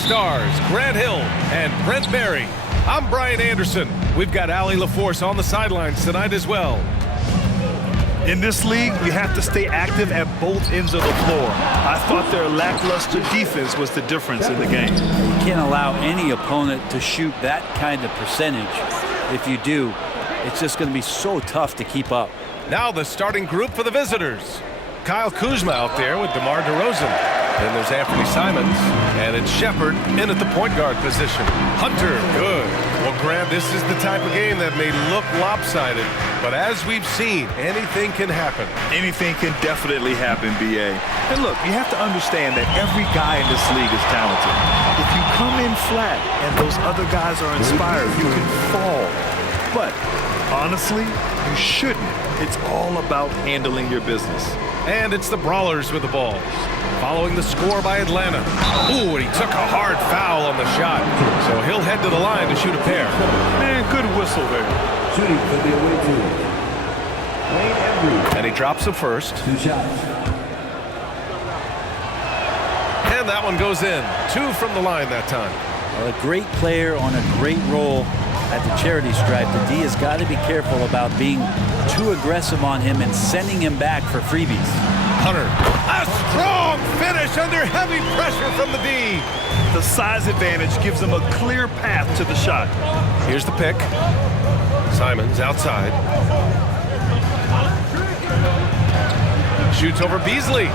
stars, Grant Hill and Brent Berry. I'm Brian Anderson. We've got Allie LaForce on the sidelines tonight as well. In this league, you have to stay active at both ends of the floor. I thought their lackluster defense was the difference in the game. You can't allow any opponent to shoot that kind of percentage. If you do, it's just going to be so tough to keep up. Now the starting group for the visitors. Kyle Kuzma out there with DeMar DeRozan. Then there's Anthony Simons, and it's Shepard in at the point guard position. Hunter, good. Well, Grant, this is the type of game that may look lopsided, but as we've seen, anything can happen. Anything can definitely happen, B.A. And look, you have to understand that every guy in this league is talented. If you come in flat and those other guys are inspired, you can fall. But honestly, you shouldn't. It's all about handling your business. And it's the Brawlers with the ball. Following the score by Atlanta. Ooh, and he took a hard foul on the shot. So he'll head to the line to shoot a pair. Man, good whistle there. Shooting for the away team. Wayne Embry. And he drops the first. 2 shots. And that one goes in. 2 from the line that time. Well, a great player on a great role at the charity stripe. The D has got to be careful about being too aggressive on him and sending him back for freebies. Hunter, a strong finish under heavy pressure from the D. The size advantage gives him a clear path to the shot. Here's the pick. Simons outside. Shoots over Beasley.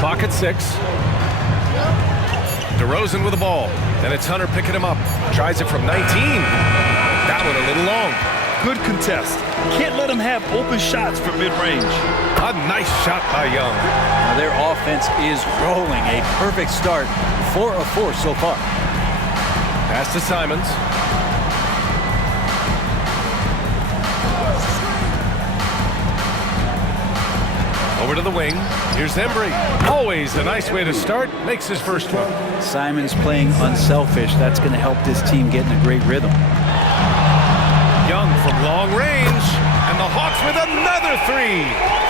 Clock at 6. DeRozan with the ball. And it's Hunter picking him up. Tries it from 19. That one a little long. Good contest. Can't let him have open shots from mid-range. A nice shot by Young. Now their offense is rolling. A perfect start. 4 of 4 so far. Pass to Simons. Over to the wing. Here's Embry. Always a nice way to start. Makes his first one. Simons playing unselfish. That's going to help this team get in a great rhythm. Young from long range. And the Hawks with another 3.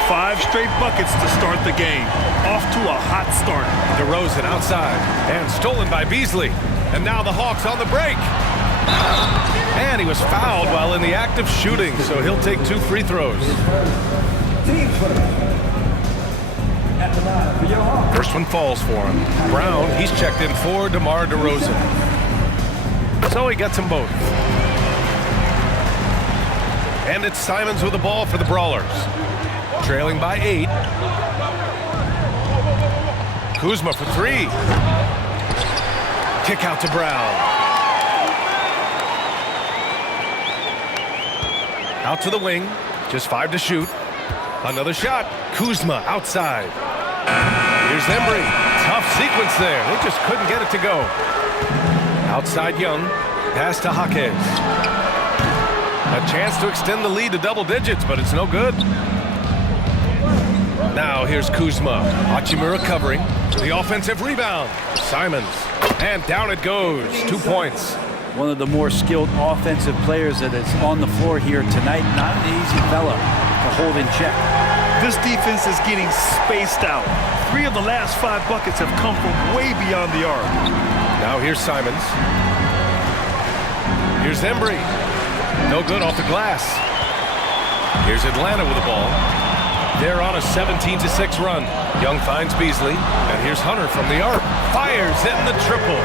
5 straight buckets to start the game. Off to a hot start. DeRozan outside. And stolen by Beasley. And now the Hawks on the break. And he was fouled while in the act of shooting. So he'll take 2 free throws. First one falls for him. Brown, he's checked in for DeMar DeRozan. So he gets them both. And it's Simons with the ball for the Brawlers. Trailing by 8. Kuzma for 3. Kick out to Brown. Out to the wing. Just 5 to shoot. Another shot. Kuzma outside. Here's Embry. Tough sequence there. They just couldn't get it to go. Outside Young. Pass to Jaquez. A chance to extend the lead to double digits, but it's no good. Now here's Kuzma. Hachimura covering. The offensive rebound. Simons. And down it goes. 2 points. One of the more skilled offensive players that is on the floor here tonight. Not an easy fella to hold in check. This defense is getting spaced out. 3 of the last 5 buckets have come from way beyond the arc. Now here's Simons. Here's Embry. No good off the glass. Here's Atlanta with the ball. They're on a 17-6 run. Young finds Beasley. And here's Hunter from the arc. Fires in the triple.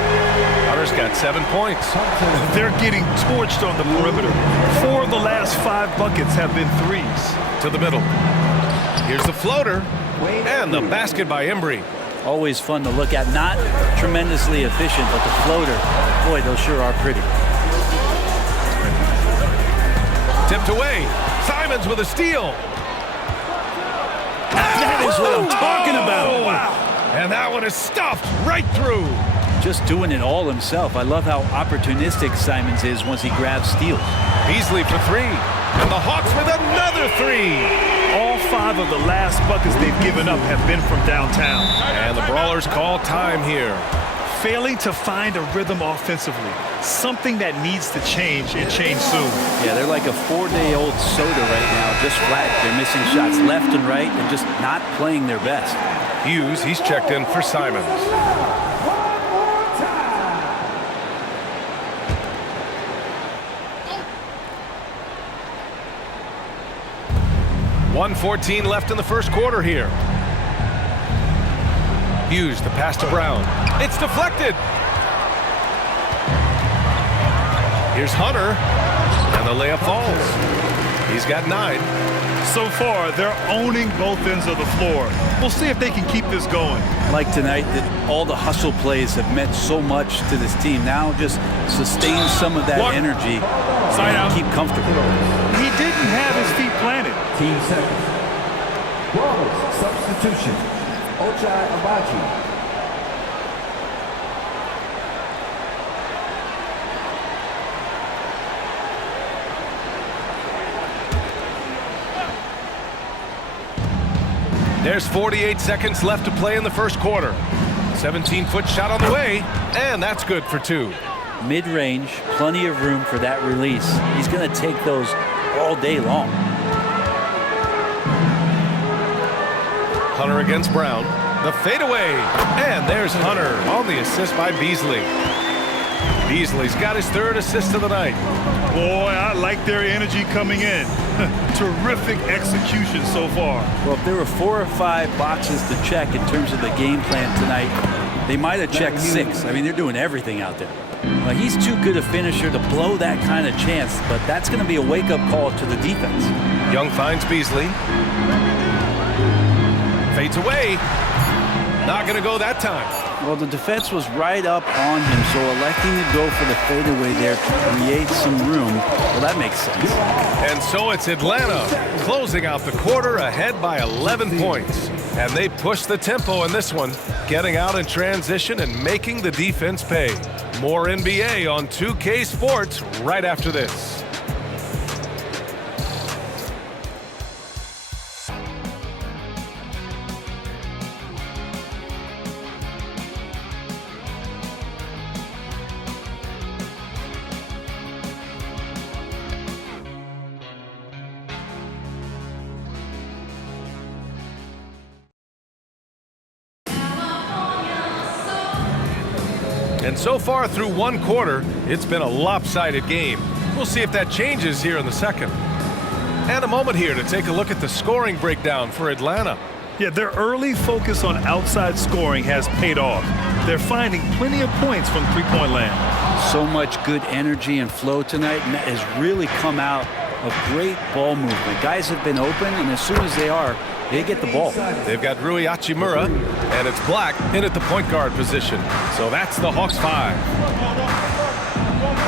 Hunter's got 7 points. They're getting torched on the perimeter. 4 of the last 5 buckets have been threes. To the middle. Here's the floater. And the basket by Embry. Always fun to look at. Not tremendously efficient, but the floater, boy, those sure are pretty. Tipped away. Simons with a steal. That is what I'm talking about. Wow. And that one is stuffed right through. Just doing it all himself. I love how opportunistic Simons is once he grabs steals. Beasley for 3. And the Hawks with another 3. All 5 of the last buckets they've given up have been from downtown. And the Brawlers call time here. Failing to find a rhythm offensively. Something that needs to change and change soon. Yeah, they're like a 4-day-old soda right now, just flat. They're missing shots left and right and just not playing their best. Hughes, he's checked in for Simons. 1:14 left in the first quarter here. Hughes, the pass to Brown. It's deflected. Here's Hunter, and the layup falls. He's got 9. So far, they're owning both ends of the floor. We'll see if they can keep this going. Like tonight, that all the hustle plays have meant so much to this team. Now just sustain some of that energy and keep comfortable. He didn't have his feet planted. Team seconds. Brawlers, substitution. Ochai Abachi. There's 48 seconds left to play in the first quarter. 17-foot shot on the way, and that's good for 2. Mid-range, plenty of room for that release. He's going to take those all day long. Hunter against Brown. The fadeaway, and there's Hunter on the assist by Beasley. Beasley's got his 3rd assist of the night. Boy, I like their energy coming in. Terrific execution so far. Well, if there were 4 or 5 boxes to check in terms of the game plan tonight, they might have checked 6. I mean, they're doing everything out there. Well, he's too good a finisher to blow that kind of chance, but that's going to be a wake-up call to the defense. Young finds Beasley. Fades away. Not going to go that time. Well, the defense was right up on him, so electing to go for the fadeaway there to create some room, well, that makes sense. And so it's Atlanta closing out the quarter ahead by 11 points. And they push the tempo in this one, getting out in transition and making the defense pay. More NBA on 2K Sports right after this. And so far through one quarter, it's been a lopsided game. We'll see if that changes here in the second. And a moment here to take a look at the scoring breakdown for Atlanta. Yeah, their early focus on outside scoring has paid off. They're finding plenty of points from three-point land. So much good energy and flow tonight, and that has really come out of great ball movement. Guys have been open, and as soon as they are, they get the ball. They've got Rui Hachimura, and it's Black in at the point guard position. So that's the Hawks 5.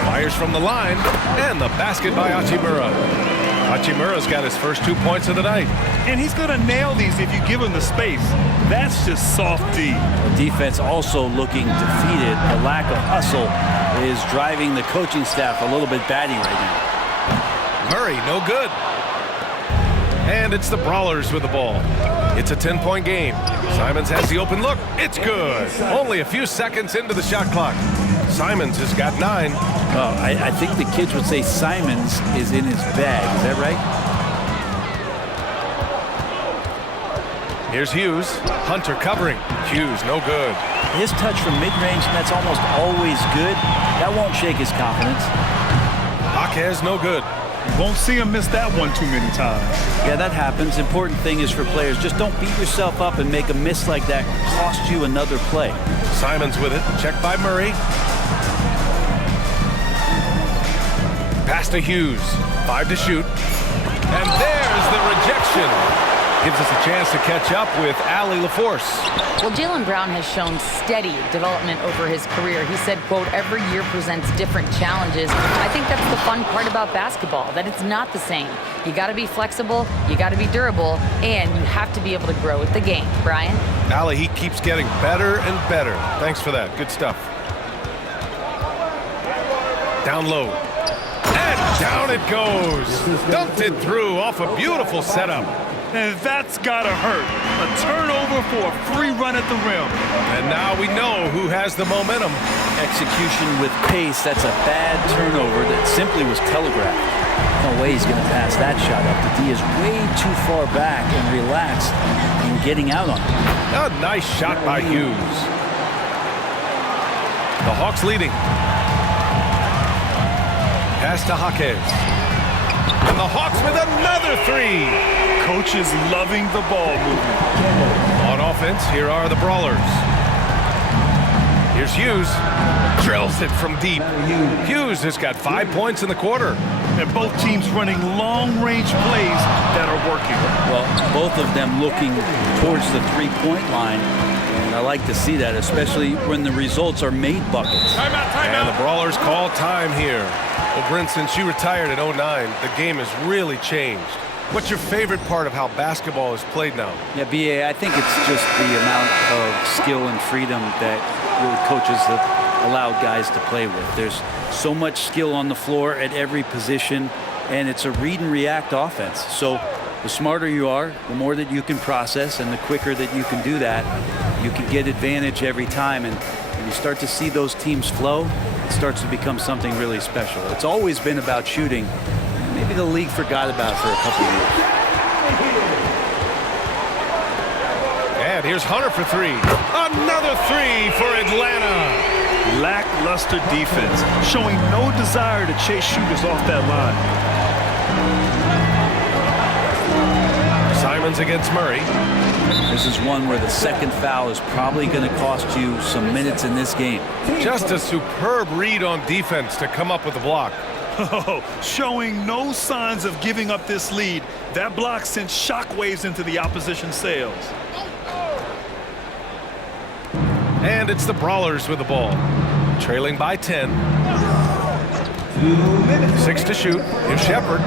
Fires from the line, and the basket by Hachimura. Hachimura's got his first 2 points of the night. And he's going to nail these if you give him the space. That's just soft D. The defense also looking defeated. The lack of hustle is driving the coaching staff a little bit batty right now. Murray, no good. And it's the Brawlers with the ball. It's a 10-point game. Simons has the open look. It's good. Only a few seconds into the shot clock. Simons has got 9. Oh, I think the kids would say Simons is in his bag. Is that right? Here's Hughes. Hunter covering. Hughes, no good. His touch from mid-range, and that's almost always good. That won't shake his confidence. Jaquez, no good. Won't see him miss that one too many times. Yeah, that happens. Important thing is for players, just don't beat yourself up and make a miss like that cost you another play. Simons with it. Checked by Murray. Pass to Hughes. 5 to shoot. And there's the rejection. Gives us a chance to catch up with Allie LaForce. Well, Jaylen Brown has shown steady development over his career. He said, quote, every year presents different challenges. I think that's the fun part about basketball, that it's not the same. You got to be flexible, you got to be durable, and you have to be able to grow with the game. Brian? Allie, he keeps getting better and better. Thanks for that. Good stuff. Down low. And down it goes. Dumped it through off a beautiful setup. And that's gotta hurt. A turnover for a free run at the rim. And now we know who has the momentum. Execution with pace, that's a bad turnover that simply was telegraphed. No way he's going to pass that shot up. The D is way too far back and relaxed in getting out on it. A nice shot by Hughes. The Hawks leading. Pass to Jaquez. And the Hawks with another three. Coach is loving the ball movement. On offense, here are the Brawlers. Here's Hughes. Drills it from deep. Hughes has got 5 points in the quarter. And both teams running long-range plays that are working. Well, both of them looking towards the three-point line. And I like to see that, especially when the results are made buckets. And the Brawlers call time here. Well, Brent, since you retired at 09, the game has really changed. What's your favorite part of how basketball is played now? Yeah, BA, I think it's just the amount of skill and freedom that really coaches have allowed guys to play with. There's so much skill on the floor at every position, and it's a read and react offense. So the smarter you are, the more that you can process, and the quicker that you can do that, you can get advantage every time. And when you start to see those teams flow, it starts to become something really special. It's always been about shooting. Maybe the league forgot about it for a couple of years. And here's Hunter for three. Another three for Atlanta. Lackluster defense, showing no desire to chase shooters off that line. Simons against Murray. This is one where the second foul is probably going to cost you some minutes in this game. Just a superb read on defense to come up with the block. Oh, showing no signs of giving up this lead. That block sent shockwaves into the opposition sails. And it's the Brawlers with the ball. Trailing by 10. 6 to shoot. Here's Shepard.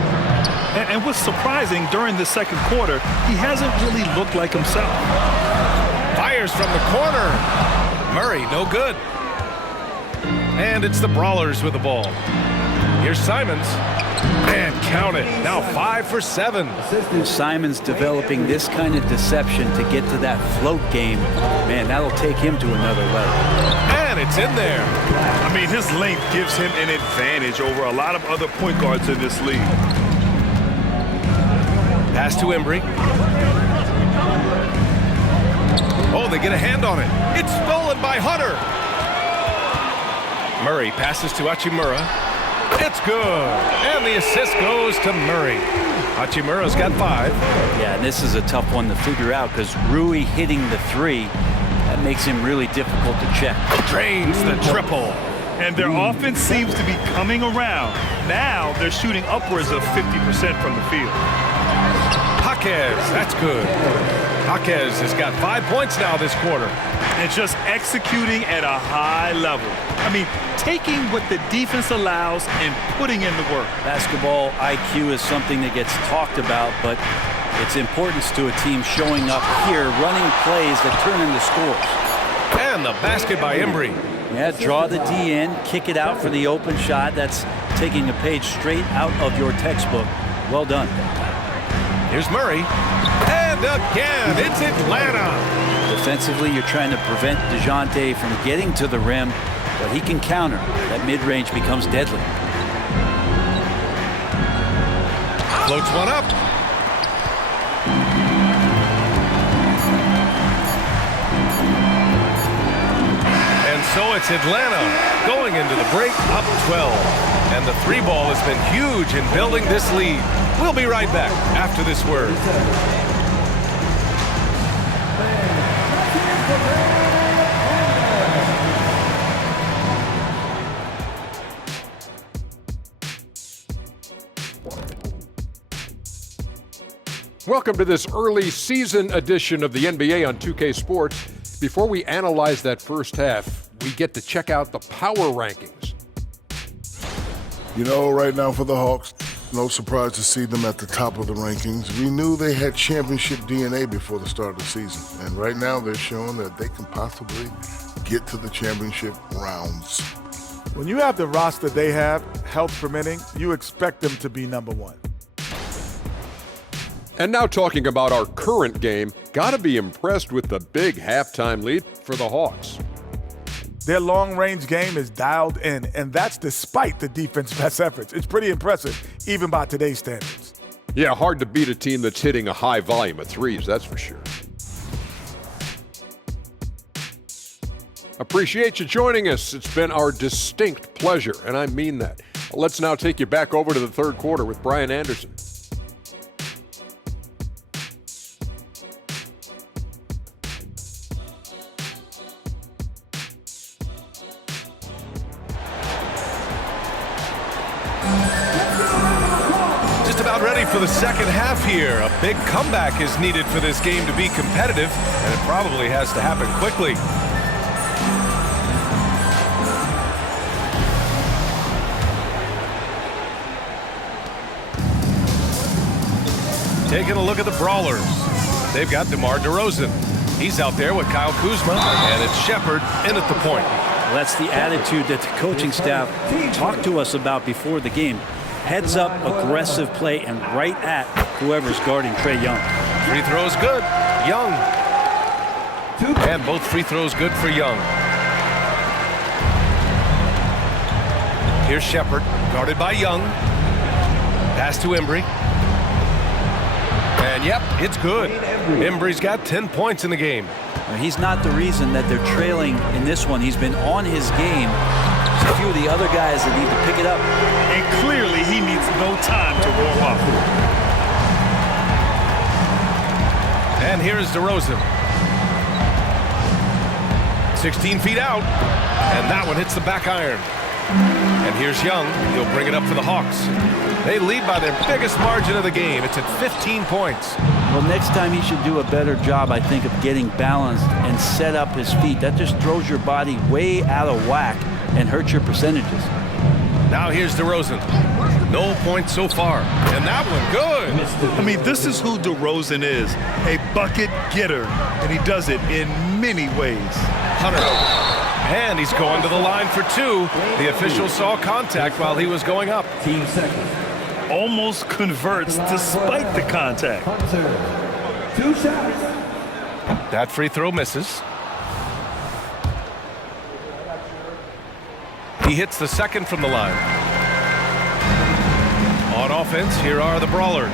And what's surprising, during the second quarter, he hasn't really looked like himself. Fires from the corner. Murray, no good. And it's the Brawlers with the ball. Here's Simons. And count it. Now 5 for 7. Simons developing this kind of deception to get to that float game. Man, that'll take him to another level. And it's in there. I mean, his length gives him an advantage over a lot of other point guards in this league. Pass to Embry. Oh, they get a hand on it. It's stolen by Hunter. Murray passes to Hachimura. It's good. And the assist goes to Murray. Hachimura's got 5. Yeah, and this is a tough one to figure out because Rui hitting the three, that makes him really difficult to check. Drains the triple. And their offense seems to be coming around. Now they're shooting upwards of 50% from the field. Jaquez, that's good. Jaquez has got 5 points now this quarter. And just executing at a high level. I mean, taking what the defense allows and putting in the work. Basketball IQ is something that gets talked about, but its importance to a team showing up here, running plays that turn into scores. And the basket by Embry. Yeah, draw the D in, kick it out for the open shot. That's taking a page straight out of your textbook. Well done. Here's Murray. And again, it's Atlanta. Defensively, you're trying to prevent DeJounte from getting to the rim, but he can counter. That mid-range becomes deadly. Floats one up. And so it's Atlanta going into the break up 12. And the three ball has been huge in building this lead. We'll be right back after this word. Welcome to this early season edition of the NBA on 2K Sports. Before we analyze that first half, we get to check out the power rankings. You know, right now for the Hawks, no surprise to see them at the top of the rankings. We knew they had championship DNA before the start of the season, and right now they're showing that they can possibly get to the championship rounds. When you have the roster they have, health permitting, you expect them to be number one. And now talking about our current game, gotta be impressed with the big halftime lead for the Hawks. Their long-range game is dialed in, and that's despite the defense's best efforts. It's pretty impressive, even by today's standards. Yeah, hard to beat a team that's hitting a high volume of threes, that's for sure. Appreciate you joining us. It's been our distinct pleasure, and I mean that. Let's now take you back over to the third quarter with Brian Anderson. Just about ready for the second half here. A big comeback is needed for this game to be competitive, and it probably has to happen quickly. Taking a look at the Brawlers. They've got DeMar DeRozan. He's out there with Kyle Kuzma, and it's Shepard in at the point. Well, that's the attitude that the coaching staff talked to us about before the game. Heads up, aggressive play, and right at whoever's guarding Trae Young. Free throws good. Young. And both free throws good for Young. Here's Shepard, guarded by Young. Pass to Embry. And yep, it's good. Embry's got 10 points in the game. He's not the reason that they're trailing in this one. He's been on his game. There's a few of the other guys that need to pick it up. And clearly he needs no time to warm up. And here's DeRozan. 16 feet out. And that one hits the back iron. And here's Young. He'll bring it up for the Hawks. They lead by their biggest margin of the game. It's at 15 points. Well, next time he should do a better job, I think, of getting balanced and set up his feet. That just throws your body way out of whack and hurts your percentages. Now here's DeRozan. No points so far. And that one, good. I mean, this is who DeRozan is, a bucket getter, and he does it in many ways. Hunter. And he's going to the line for two. The official saw contact while he was going up. Team second. Almost converts despite the contact. 2 shots. That free throw misses. He hits the second from the line. On offense, here are the Brawlers.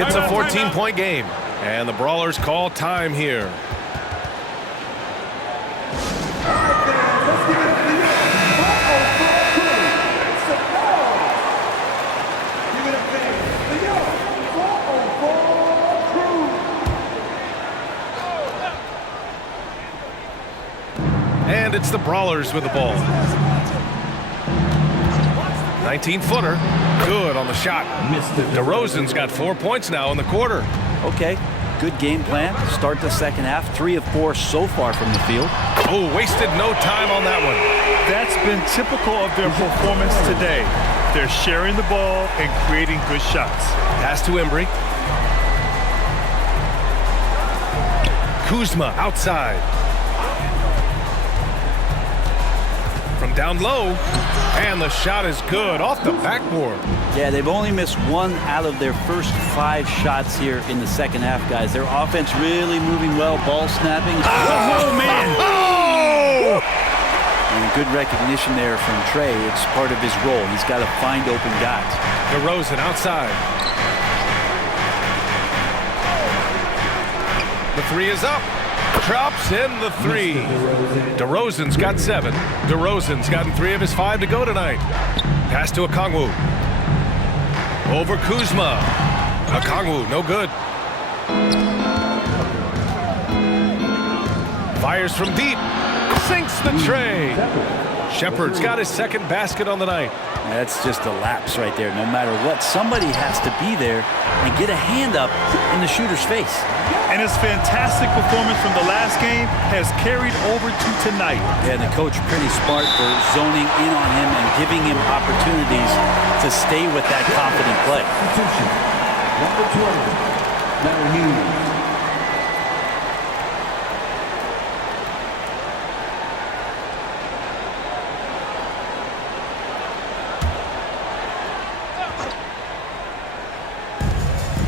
It's a 14-point game, and the Brawlers call time here. And it's the Brawlers with the ball. 19-footer. Good on the shot. DeRozan's got 4 points now in the quarter. Okay, good game plan. Start the second half. 3 of 4 so far from the field. Oh, wasted no time on that one. That's been typical of their performance today. They're sharing the ball and creating good shots. Pass to Embry. Kuzma outside. From down low, and the shot is good off the backboard. Yeah, they've only missed 1 out of their first 5 shots here in the second half, guys. Their offense really moving well, ball snapping. Oh, man! Oh! And good recognition there from Trae. It's part of his role. He's got to find open guys. DeRozan outside. The three is up. Drops in the 3. DeRozan's got 7. DeRozan's gotten 3 of his 5 to go tonight. Pass to Okongwu. Over Kuzma. Okongwu, no good. Fires from deep. Sinks the tray. Shepard's got his second basket on the night. That's just a lapse right there. No matter what, somebody has to be there and get a hand up in the shooter's face. And his fantastic performance from the last game has carried over to tonight. Yeah, the coach pretty smart for zoning in on him and giving him opportunities to stay with that confident play. Number 12, Larry Hughes.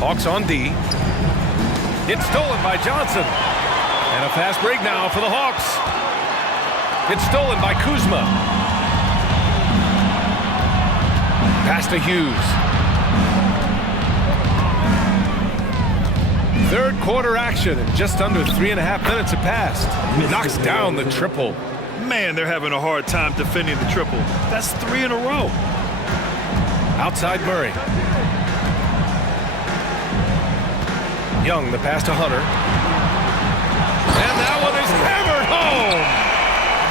Hawks on D. It's stolen by Johnson. And a fast break now for the Hawks. It's stolen by Kuzma. Pass to Hughes. Third quarter action, and just under 3.5 minutes have passed. Knocks down the triple. Man, they're having a hard time defending the triple. That's 3 in a row. Outside Murray. Young, the pass to Hunter. And that one is hammered home.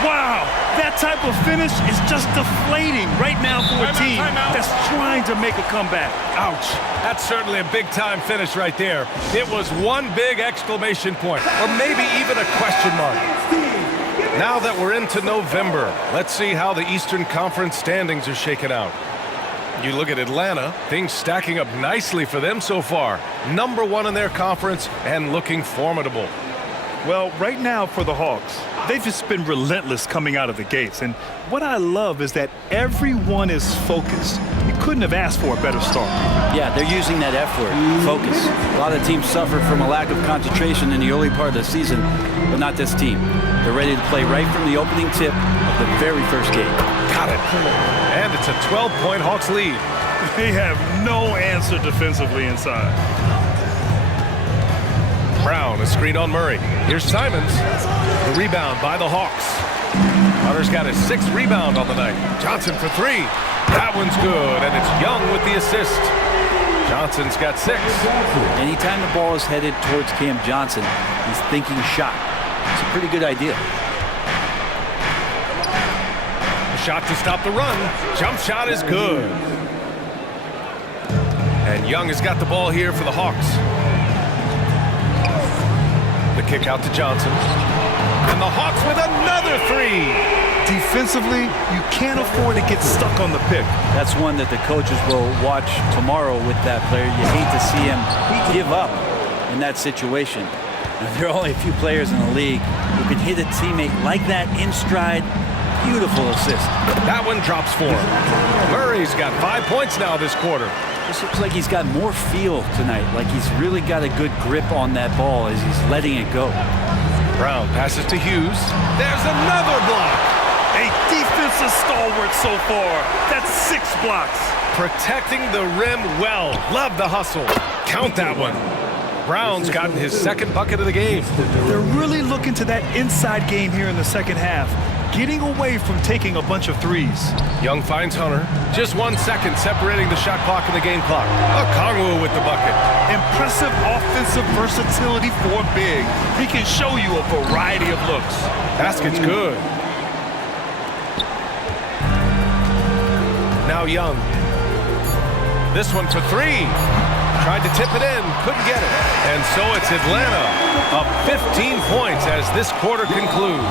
Wow, that type of finish is just deflating right now for a team that's trying to make a comeback. Ouch. That's certainly a big-time finish right there. It was one big exclamation point, or maybe even a question mark. Now that we're into November, let's see how the Eastern Conference standings are shaken out. You look at Atlanta, things stacking up nicely for them so far. Number 1 in their conference and looking formidable. Well, right now for the Hawks, they've just been relentless coming out of the gates. And what I love is that everyone is focused. You couldn't have asked for a better start. Yeah, they're using that F word, focus. A lot of teams suffer from a lack of concentration in the early part of the season, but not this team. They're ready to play right from the opening tip of the very first game. Got it. And it's a 12-point Hawks lead. They have no answer defensively inside. Brown, a screen on Murray. Here's Simons. The rebound by the Hawks. Hunter's got his 6th rebound on the night. Johnson for 3. That one's good, and it's Young with the assist. Johnson's got 6. Anytime the ball is headed towards Cam Johnson, he's thinking shot. It's a pretty good idea. A shot to stop the run. Jump shot is good. And Young has got the ball here for the Hawks. The kick out to Johnson. And the Hawks with another 3. Defensively, you can't afford to get stuck on the pick. That's one that the coaches will watch tomorrow with that player. You hate to see him give up in that situation. There are only a few players in the league who can hit a teammate like that in stride. Beautiful assist. That one drops for him. Murray's got 5 points now this quarter. This looks like he's got more feel tonight, like he's really got a good grip on that ball as he's letting it go. Brown passes to Hughes. There's another block. A defensive stalwart so far. That's 6 blocks. Protecting the rim well. Love the hustle. Count that one. Brown's gotten his 2nd bucket of the game. They're really looking to that inside game here in the second half, getting away from taking a bunch of threes. Young finds Hunter. Just 1 second separating the shot clock and the game clock. Okongwu with the bucket. Impressive offensive versatility for big. He can show you a variety of looks. Basket's good. Now Young. This one for 3. Tried to tip it in, couldn't get it. And so it's Atlanta up 15 points as this quarter concludes.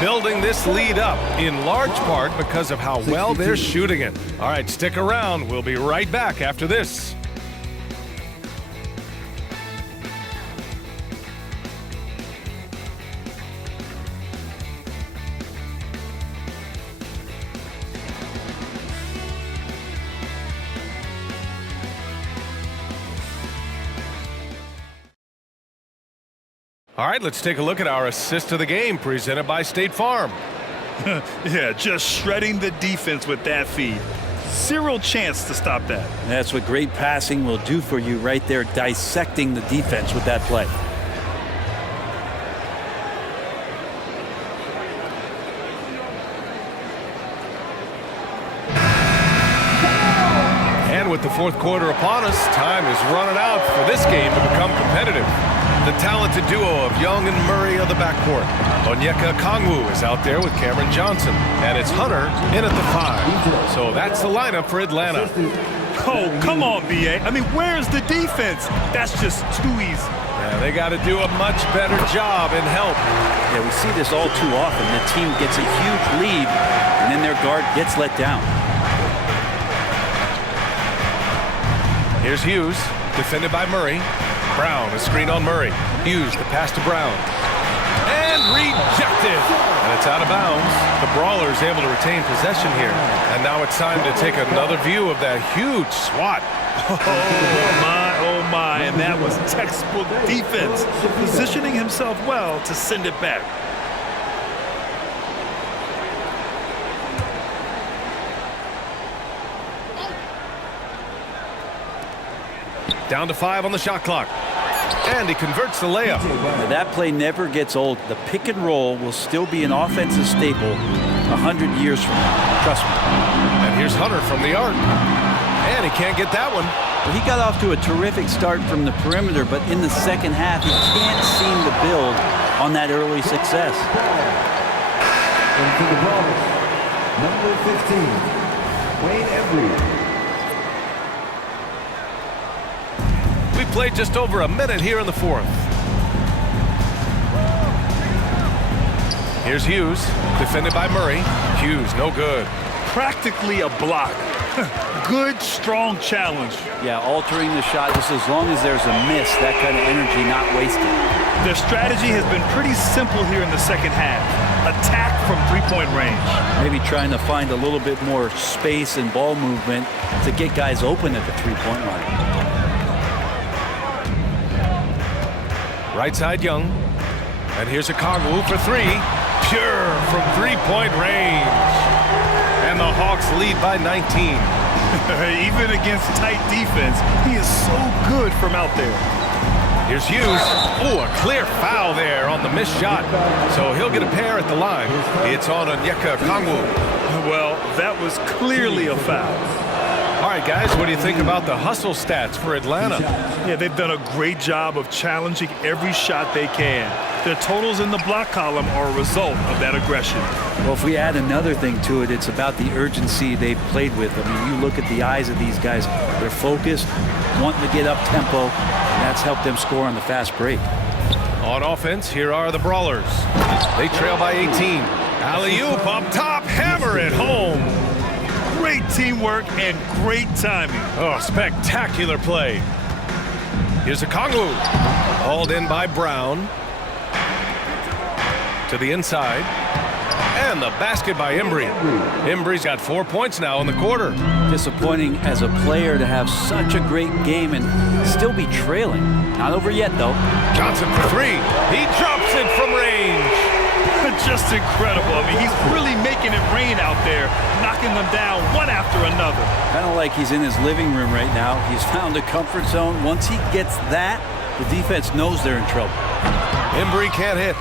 Building this lead up in large part because of how well they're shooting it. All right, stick around. We'll be right back after this. All right, let's take a look at our assist of the game presented by State Farm. Yeah, just shredding the defense with that feed. Zero chance to stop that. That's what great passing will do for you right there, dissecting the defense with that play. And with the 4th quarter upon us, time is running out for this game to become competitive. The talented duo of Young and Murray of the backcourt. Onyeka Okongwu is out there with Cameron Johnson. And it's Hunter in at the 5. So that's the lineup for Atlanta. Oh, come on, B.A. I mean, where's the defense? That's just too easy. Yeah, they got to do a much better job in help. Yeah, we see this all too often. The team gets a huge lead, and then their guard gets let down. Here's Hughes, defended by Murray. Brown, a screen on Murray. Hughes, the pass to Brown. And rejected. And it's out of bounds. The Brawlers able to retain possession here. And now it's time to take another view of that huge swat. Oh my, and that was textbook defense. Positioning himself well to send it back. Down to 5 on the shot clock. And he converts the layup. Now, that play never gets old. The pick and roll will still be an offensive staple 100 years from now. Trust me. And here's Hunter from the arc. And he can't get that one. Well, he got off to a terrific start from the perimeter, but in the second half, he can't seem to build on that early success. And for the Brawlers, number 15, Wayne Embry. We played just over a minute here in the fourth. Here's Hughes, defended by Murray. Hughes, no good. Practically a block. Good, strong challenge. Yeah, altering the shot just as long as there's a miss, that kind of energy not wasted. Their strategy has been pretty simple here in the second half. Attack from three-point range. Maybe trying to find a little bit more space and ball movement to get guys open at the three-point line. Right side Young. And here's a Kongwu for three. Pure from three-point range. And the Hawks lead by 19. Even against tight defense, he is so good from out there. Here's Hughes. Oh, a clear foul there on the missed shot. So he'll get a pair at the line. It's on Onyeka Kongwu. Well, that was clearly a foul. All right, guys, what do you think about the hustle stats for Atlanta? Yeah, they've done a great job of challenging every shot they can. Their totals in the block column are a result of that aggression. Well, if we add another thing to it, it's about the urgency they've played with. I mean, you look at the eyes of these guys. They're focused, wanting to get up tempo, and that's helped them score on the fast break. On offense, here are the Brawlers. They trail by 18. Alley-oop up top, hammer it home. Great teamwork and great timing. Oh, spectacular play. Here's a Kongwu. Hauled in by Brown. To the inside. And the basket by Embry. Embry's got 4 points now in the quarter. Disappointing as a player to have such a great game and still be trailing. Not over yet, though. Johnson for three. He drops it from range. Just incredible. I mean, he's really making it rain out there, knocking them down one after another. Kind of like he's in his living room right now. He's found a comfort zone. Once he gets that, the defense knows they're in trouble. Embry can't hit.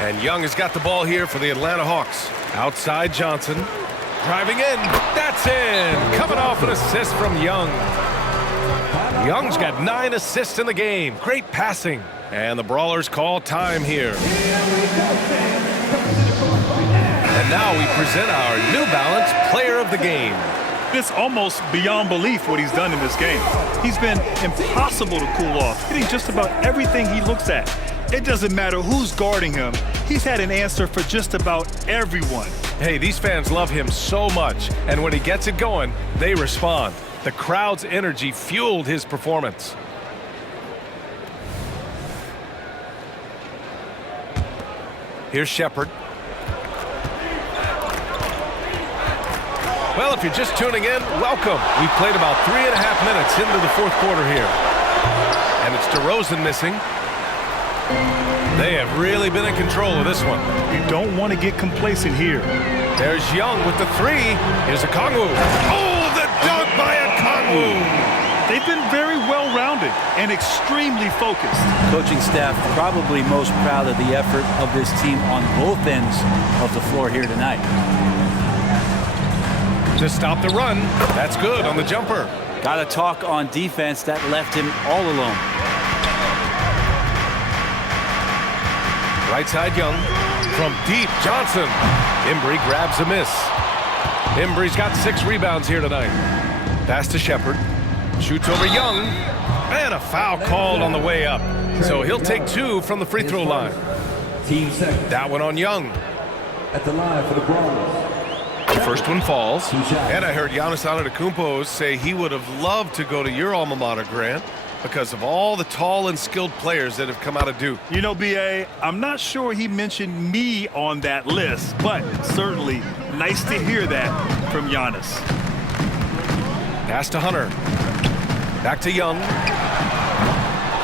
And Young has got the ball here for the Atlanta Hawks. Outside Johnson. Driving in. That's in. Coming off an assist from Young. Young's got 9 assists in the game. Great passing. And the Brawlers call time here. And now we present our New Balance Player of the Game. It's almost beyond belief what he's done in this game. He's been impossible to cool off, hitting just about everything he looks at. It doesn't matter who's guarding him. He's had an answer for just about everyone. Hey, these fans love him so much. And when he gets it going, they respond. The crowd's energy fueled his performance. Here's Shepard. Well, if you're just tuning in, welcome. We played about 3.5 minutes into the fourth quarter here. And it's DeRozan missing. They have really been in control of this one. You don't want to get complacent here. There's Young with the three. Here's a Kongwu. Oh, the dunk by a Kongwu. They've been very well-rounded and extremely focused. Coaching staff probably most proud of the effort of this team on both ends of the floor here tonight. To stop the run. That's good on the jumper. Got to talk on defense. That left him all alone. Right side Young. From deep, Johnson. Embry grabs a miss. Embry's got 6 rebounds here tonight. Pass to Shepard. Shoots over Young. And a foul called on the way up. So he'll take 2 from the free throw line. Team second. That one on Young. At the line for the Brawlers. The first one falls. And I heard Giannis Antetokounmpo say he would have loved to go to your alma mater, Grant, because of all the tall and skilled players that have come out of Duke. You know, B.A., I'm not sure he mentioned me on that list, but certainly nice to hear that from Giannis. Pass to Hunter. Back to Young.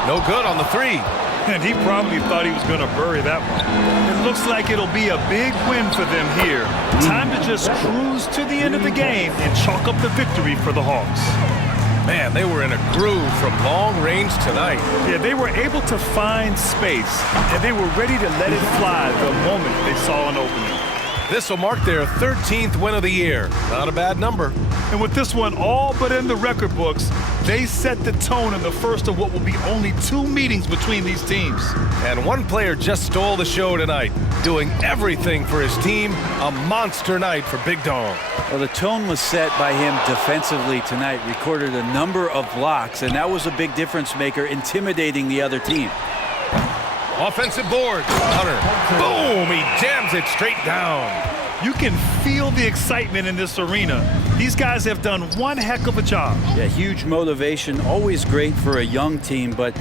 No good on the three. And he probably thought he was going to bury that one. It looks like it'll be a big win for them here. Time to just cruise to the end of the game and chalk up the victory for the Hawks. Man, they were in a groove from long range tonight. Yeah, they were able to find space, and they were ready to let it fly the moment they saw an opening. This will mark their 13th win of the year. Not a bad number. And with this one all but in the record books, they set the tone in the first of what will be only 2 meetings between these teams. And one player just stole the show tonight, doing everything for his team. A monster night for Big Dog. Well, the tone was set by him defensively tonight. Recorded a number of blocks, and that was a big difference maker, intimidating the other team. Offensive board. Hunter. Boom! He jams it straight down. You can feel the excitement in this arena. These guys have done one heck of a job. Yeah, huge motivation. Always great for a young team, but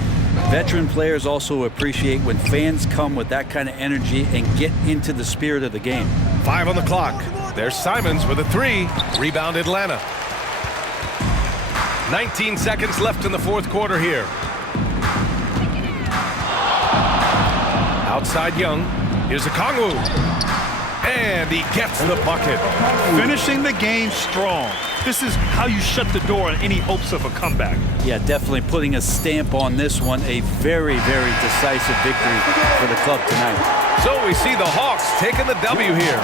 veteran players also appreciate when fans come with that kind of energy and get into the spirit of the game. 5 on the clock. There's Simons with a 3. Rebound Atlanta. 19 seconds left in the 4th quarter here. Outside Young. Here's a Kongwu. And he gets the bucket. Finishing the game strong. This is how you shut the door on any hopes of a comeback. Yeah, definitely putting a stamp on this one. A very, very decisive victory for the club tonight. So we see the Hawks taking the W here.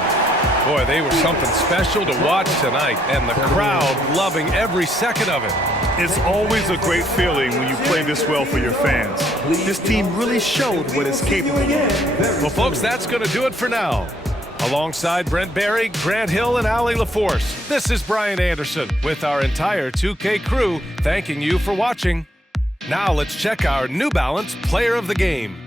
Boy, they were something special to watch tonight, and the crowd loving every second of it. It's always a great feeling when you play this well for your fans. This team really showed what it's capable of. Well, folks, that's going to do it for now. Alongside Brent Barry, Grant Hill, and Allie LaForce, this is Brian Anderson with our entire 2K crew thanking you for watching. Now let's check our New Balance Player of the Game.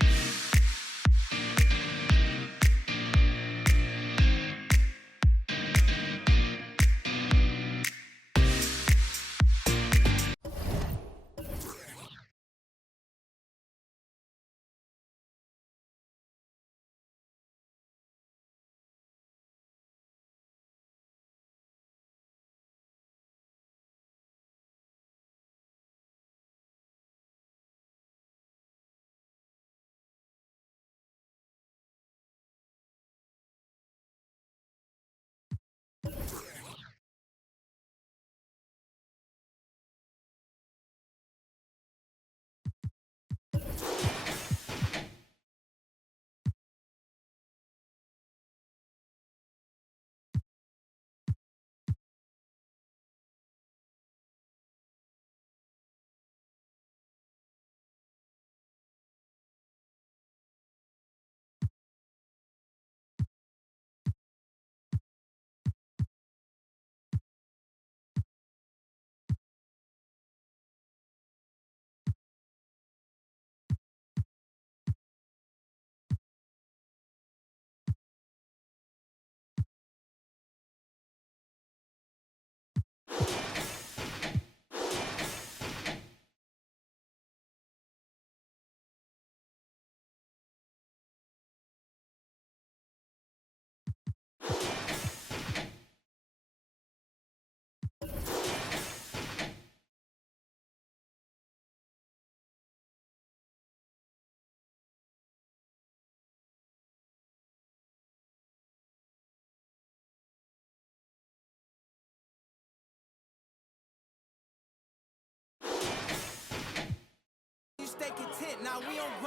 Stay content. Now we on road.